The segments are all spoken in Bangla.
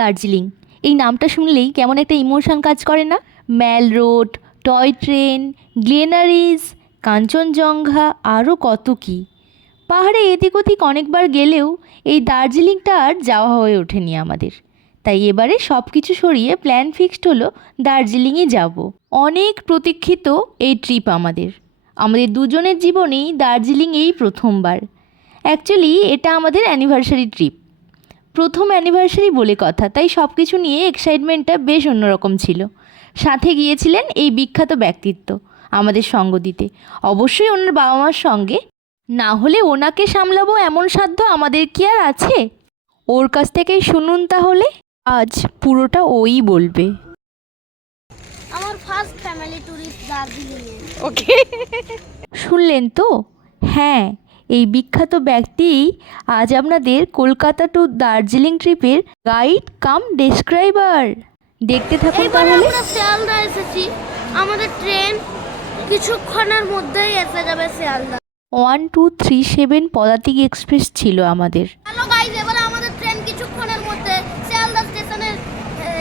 দার্জিলিং এই নামটা শুনলেই কেমন একটা ইমোশন কাজ করে না? Mall road, toy train, Glenary's, Kanchenjunga, আরও কত কী। পাহাড়ে এদিক ওদিক অনেকবার গেলেও এই দার্জিলিংটা আর যাওয়া হয়ে ওঠেনি আমাদের। তাই এবারে সব কিছু সরিয়ে প্ল্যান ফিক্সড হলো দার্জিলিংয়ে যাব। অনেক প্রতীক্ষিত এই ট্রিপ আমাদের দুজনের জীবনেই দার্জিলিং এই প্রথমবার। অ্যাকচুয়ালি এটা আমাদের অ্যানিভার্সারি ট্রিপ, প্রথম অ্যানিভার্সারি বলে কথা, তাই সব কিছু নিয়ে এক্সাইটমেন্টটা বেশ অন্যরকম ছিল। সাথে গিয়েছিলেন এই বিখ্যাত ব্যক্তিত্ব আমাদের সঙ্গ দিতে, অবশ্যই ওনার বাবা মার সঙ্গে, না হলে ওনাকে সামলাবো এমন সাধ্য আমাদের কি আর আছে? ওর কাছ থেকেই শুনুন তাহলে, আজ পুরোটা ওই বলবে। আমার ফার্স্ট ফ্যামিলি ট্যুরিস্ট দার্জিলিং। ওকে, শুনলেন তো? হ্যাঁ, এই বিখ্যাত ব্যক্তি আজ আপনাদের কলকাতা টু দার্জিলিং ট্রিপের গাইড কাম ডেসক্রাইবার। দেখতে থাকুন তাহলে। আমরা শিয়ালদা এসেছি, আমাদের ট্রেন কিছুক্ষণের মধ্যেই এসে যাবে শিয়ালদা। 1237 পদাতিক এক্সপ্রেস ছিল আমাদের। হ্যালো গাইস, এবারে আমাদের ট্রেন কিছুক্ষণের মধ্যে শিয়ালদা স্টেশনে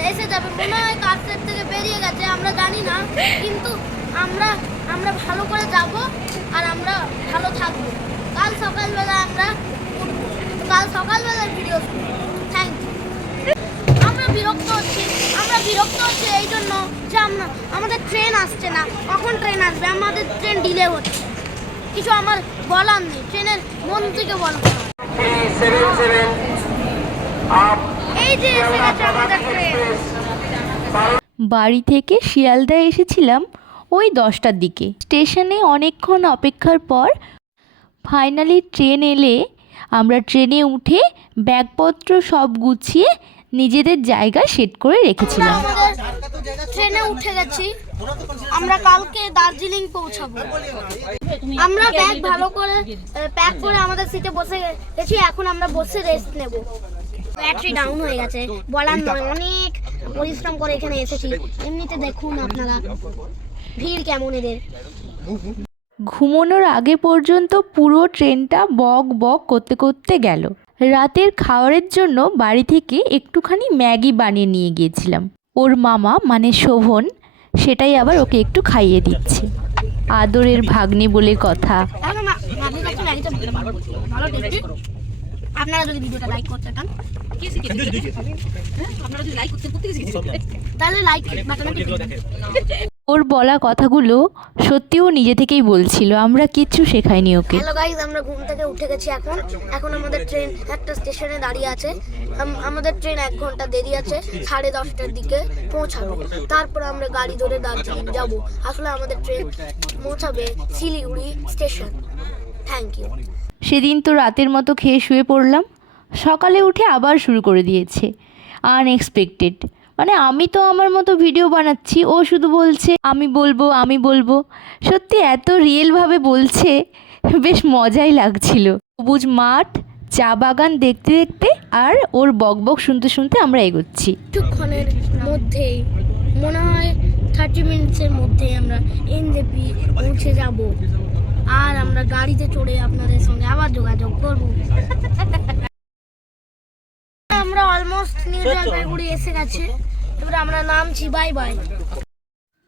এসে যাবে। মনে হয় কাছের থেকে বেরিয়ে গেছে, আমরা জানি না, কিন্তু আমরা ভালো করে যাব আর আমরা ভালো থাকবো। কাল সকালবেলার ভিডিও থ্যাংক ইউ। আমরা বিরক্ত হচ্ছি এই জন্য যে আমাদের ট্রেন আসছে না। কখন ট্রেন আসবে? আমাদের ট্রেন ডিলে হচ্ছে, কিছু আমার বলার নেই, ট্রেনের মন থেকে বলবো। এই যে এসে গেছে আমাদের ট্রেন। বাড়ি থেকে শিয়ালদা এসেছিলাম ওই 10টার দিকে। স্টেশনে অনেকক্ষণ অপেক্ষার পর ফাইনালি ট্রেন এলে আমরা ট্রেনে উঠে ব্যাগপত্র সব গুছিয়ে নিজেদের জায়গা সেট করে রেখেছিলাম। ট্রেনে উঠে গেছি, আমরা কালকে দার্জিলিং পৌঁছাবো। আমরা ব্যাগ ভালো করে প্যাক করে আমাদের সিটে বসে গেছি, এখন আমরা বসে রেস্ট নেব। ব্যাটারি ডাউন হয়ে গেছে, বলার নয়, অনেক পরিশ্রম করে এখানে এসেছি। এমনিতে দেখুন আপনারা ভিড় কেমন এদের। ঘুমানোর আগে পর্যন্ত পুরো ট্রেনটা বক বক করতে করতে গেল। রাতের খাবারের জন্য বাড়ি থেকে একটুখানি ম্যাগি বানিয়ে নিয়ে গিয়েছিলাম। ওর মামা মানে শোভন সেটাই আবার ওকে একটু খাইয়ে দিচ্ছে। আদরের ভাগ্নে বলে কথা। আপনারা যদি ভিডিওটা লাইক করতে চান তাহলে লাইক বাটনে ক্লিক করুন। ওর বলা কথাগুলো সত্যিও নিজে থেকেই বলছিল, আমরা কিচ্ছু শেখাইনি ওকে। হ্যালো গাইস, আমরা ঘুম থেকে উঠে গেছি। এখন আমাদের ট্রেন একটা স্টেশনে দাঁড়িয়ে আছে। আমাদের ট্রেন 1 ঘন্টা দেরি আছে, 10:30টার দিকে পৌঁছাবে। তারপর আমরা গাড়ি ধরে দার্জিলিং যাব। আসলে আমাদের ট্রেন পৌঁছাবে শিলিগুড়ি স্টেশন। Thank you. সেদিন তো রাতের মতো খেয়ে শুয়ে পড়লাম, সকালে উঠে আবার শুরু করে দিয়েছে আনএক্সপেক্টেড। মানে আমি তো আমার মতো ভিডিও বানাচ্ছি, ও শুধু বলছে আমি বলবো। সত্যি এত রিয়েলভাবে বলছে, বেশ মজাই লাগছিল। সবুজ মাঠ, চা বাগান দেখতে দেখতে আর ওর বকবক শুনতে শুনতে আমরা এগোচ্ছি। কিছুক্ষণের মধ্যেই, মনে হয় 30 মিনিটসের মধ্যেই আমরা এনজেপি পৌঁছে যাব। আর আমরা গাড়িতে চড়ে আপনাদের সঙ্গে আবার যোগাযোগ করব। আমরা অলমোস্ট নিউ জলপাইগুড়ি এসে গেছি, এবার আমরা নামছি। Bye bye.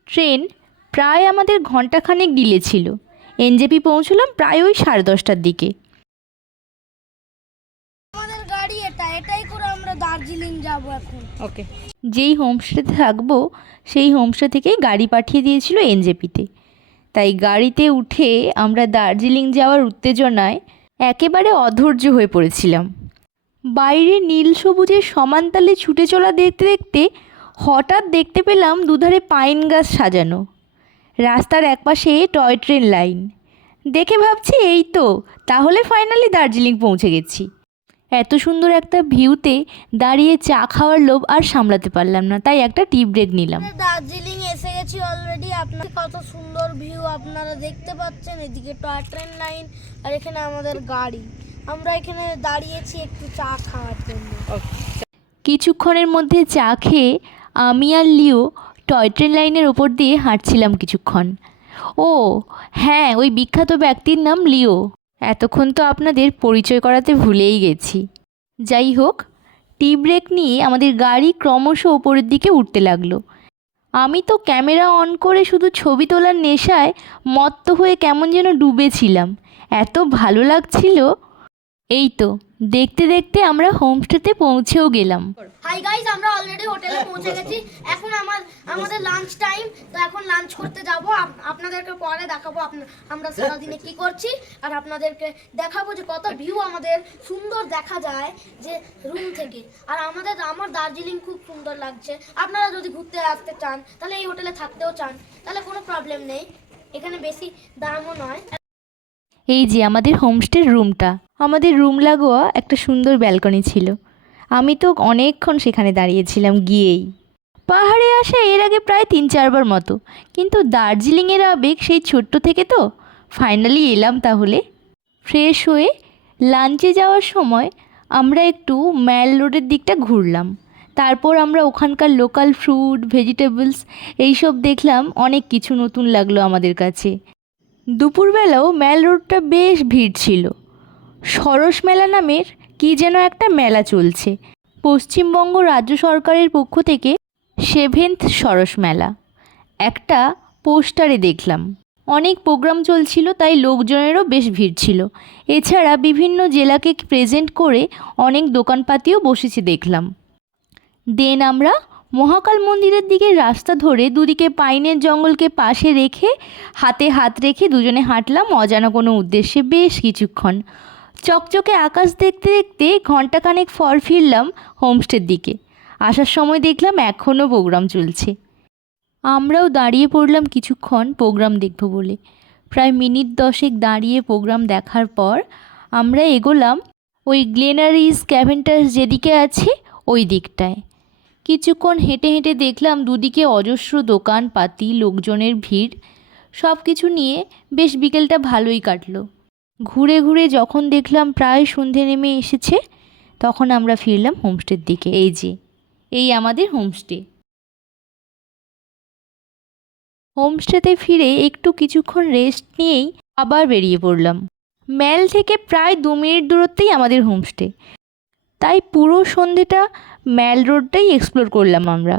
ট্রেন প্রায় আমাদের ঘন্টাখানেক ডিলে ছিল। এনজেপি পৌঁছলাম প্রায় ওই 10:30টার দিকে। আমাদের গাড়ি এটাই করে আমরা দার্জিলিং যাব এখন। ওকে, যেই হোমস্টেতে থাকবো সেই হোমস্টে থেকেই গাড়ি পাঠিয়ে দিয়েছিল এনজেপিতে। তাই গাড়িতে উঠে আমরা দার্জিলিং যাওয়ার উত্তেজনায় একেবারে অধৈর্য হয়ে পড়েছিলাম। বাইরে নীল সবুজের সমানতালে ছুটে চলা দেখতে দেখতে হঠাৎ দেখতে পেলাম দুধারে পাইন গাছ সাজানো, রাস্তার একপাশে টয় ট্রেন লাইন। দেখে ভাবছি এই তো তাহলে ফাইনালি দার্জিলিং পৌঁছে গেছি। এত সুন্দর একটা ভিউতে দাঁড়িয়ে চা খাওয়ার লোভ আর সামলাতে পারলাম না, তাই একটা টি ব্রেক নিলাম। দার্জিলিং এসে গেছি অলরেডি। আপনার কত সুন্দর ভিউ আপনারা দেখতে পাচ্ছেন। এদিকে টয় ট্রেন লাইন আর এখানে আমাদের গাড়ি। আমরা এখানে দাঁড়িয়েছি একটু চা খাওয়ার জন্য। কিছুক্ষণের মধ্যে চা খেয়ে আমি আর লিও টয় ট্রেন লাইনের ওপর দিয়ে হাঁটছিলাম কিছুক্ষণ। ও হ্যাঁ, ওই বিখ্যাত ব্যক্তির নাম লিও। এতক্ষণ তো আপনাদের পরিচয় করাতে ভুলেই গেছি। যাই হোক, টি ব্রেক নিয়ে আমাদের গাড়ি ক্রমশ ওপরের দিকে উঠতে লাগলো। আমি তো ক্যামেরা অন করে শুধু ছবি তোলার নেশায় মত্ত হয়ে কেমন যেন ডুবেছিলাম, এত ভালো লাগছিল। এই তো দেখতে দেখতে আমরা হোমস্টেতে পৌঁছেও গেলাম। হাই গাইস, আমরা অলরেডি হোটেলে পৌঁছে গেছি। এখন আমাদের লাঞ্চ টাইম, তো এখন লাঞ্চ করতে যাব। আপনাদেরকে পরে দেখাবো আমরা সারাদিনে কি করছি, আর আপনাদেরকে দেখাবো যে কত ভিউ আমাদের সুন্দর দেখা যায় যে রুম থেকে। আর আমার দার্জিলিং খুব সুন্দর লাগছে। আপনারা যদি ঘুরতে আসতে চান, তাহলে এই হোটেলে থাকতেও চান, তাহলে কোনো প্রবলেম নেই, এখানে বেশি দামও নয়। এই যে আমাদের হোমস্টের রুমটা, আমাদের রুম লাগোয়া একটা সুন্দর ব্যালকনি ছিল। আমি তো অনেকক্ষণ সেখানে দাঁড়িয়েছিলাম গিয়েই। পাহাড়ে আসা এর আগে প্রায় 3-4 বার মতো, কিন্তু দার্জিলিংয়ের আবেগ সেই ছোট্ট থেকে তো ফাইনালি এলাম। তাহলে ফ্রেশ হয়ে লাঞ্চে যাওয়ার সময় আমরা একটু ম্যাল রোডের দিকটা ঘুরলাম। তারপর আমরা ওখানকার লোকাল ফ্রুট, ভেজিটেবলস এইসব দেখলাম। অনেক কিছু নতুন লাগলো আমাদের কাছে। দুপুরবেলাও ম্যাল রোডটা বেশ ভিড় ছিল। সরস মেলা নামের কী যেন একটা মেলা চলছে, পশ্চিমবঙ্গ রাজ্য সরকারের পক্ষ থেকে 7th সরস মেলা। একটা পোস্টারে দেখলাম অনেক প্রোগ্রাম চলছিল, তাই লোকজনেরও বেশ ভিড় ছিল। এছাড়া বিভিন্ন জেলাকে প্রেজেন্ট করে অনেক দোকানপাতিও বসেছে দেখলাম। দেন আমরা মহাকাল মন্দিরের দিকে রাস্তা ধরে দুদিকে পাইনের জঙ্গলকে পাশে রেখে হাতে হাত রেখে দুজনে হাঁটলাম অজানা কোনো উদ্দেশ্যে বেশ কিছুক্ষণ। চকচকে আকাশ দেখতে দেখতে ঘণ্টাখানেক পর ফিরলাম হোমস্টের দিকে। আসার সময় দেখলাম এখনও প্রোগ্রাম চলছে। আমরাও দাঁড়িয়ে পড়লাম কিছুক্ষণ প্রোগ্রাম দেখব বলে। প্রায় মিনিট 10 দাঁড়িয়ে প্রোগ্রাম দেখার পর আমরা এগোলাম ওই গ্লেনারিজ ক্যাভেন্টাস যেদিকে আছে ওই দিকটায়। কিছুক্ষণ হেঁটে হেঁটে দেখলাম দুদিকে অজস্র দোকানপাতি, লোকজনের ভিড়, সব কিছু নিয়ে বেশ বিকেলটা ভালোই কাটলো। ঘুরে ঘুরে যখন দেখলাম প্রায় সন্ধে নেমে এসেছে, তখন আমরা ফিরলাম হোমস্টের দিকে। এই যে এই আমাদের হোমস্টে। হোমস্টেতে ফিরে একটু কিছুক্ষণ রেস্ট নিয়েই আবার বেরিয়ে পড়লাম। ম্যাল থেকে প্রায় 2 মিনিট দূরত্বেই আমাদের হোমস্টে, তাই পুরো সন্ধেটা ম্যাল রোডটাই এক্সপ্লোর করলাম আমরা।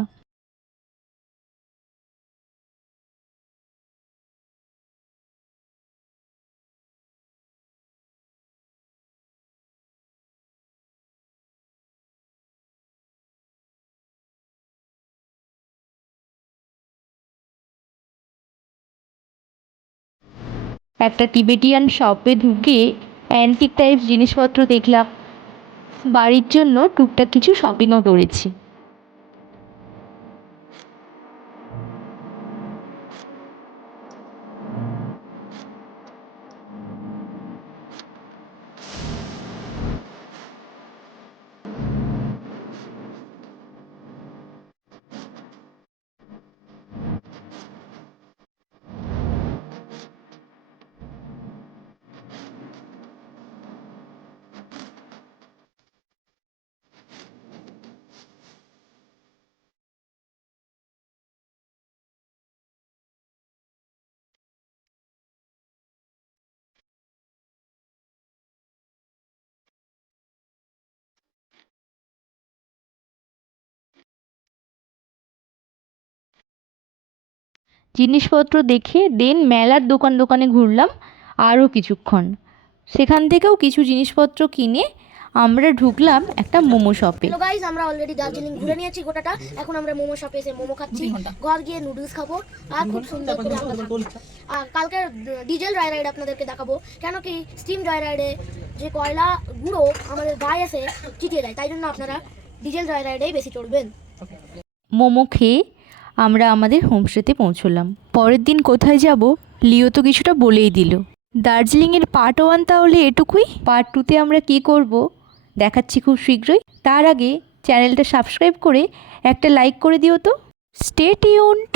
একটা টিবেটিয়ান শপে ঢুকে অ্যান্টিক টাইপ জিনিসপত্র দেখলাম। বাড়ির জন্য টুকটাক কিছু শপিংও করেছি। জিনিসপত্র দেখে দেন মেলার দোকানে ঘুরলাম আরও কিছুক্ষণ। সেখান থেকেও কিছু জিনিসপত্র কিনে আমরা ঢুকলাম একটা মোমো শপে। হ্যালো গাইস, আমরা অলরেডি দার্জিলিং ঘুরে নিয়েছি গোটাটা। এখন আমরা মোমো শপে এসে মোমো খাচ্ছি, ঘর গিয়ে নুডলস খাবো, আর খুব সুন্দর করে আমরা খাবো। আর কালকে ডিজেল ড্রাই রাইড আপনাদেরকে দেখাবো, কেন কি স্টিম ড্রাই রাইডে যে কয়লা গুঁড়ো আমাদের গায়ে এসে চিটিয়ে দেয়, তাই জন্য আপনারা ডিজেল ড্রাই রাইডেই বেশি চড়বেন। মোমো খেয়ে আমরা আমাদের হোমস্টেতে পৌঁছলাম। পরের দিন কোথায় যাব লিও তো কিছুটা বলেই দিল। দার্জিলিংয়ের পার্ট 1 তাহলে এটুকুই। পার্ট 2তে আমরা কী করব দেখাচ্ছি খুব শীঘ্রই। তার আগে চ্যানেলটা সাবস্ক্রাইব করে একটা লাইক করে দিও তো। Stay tuned.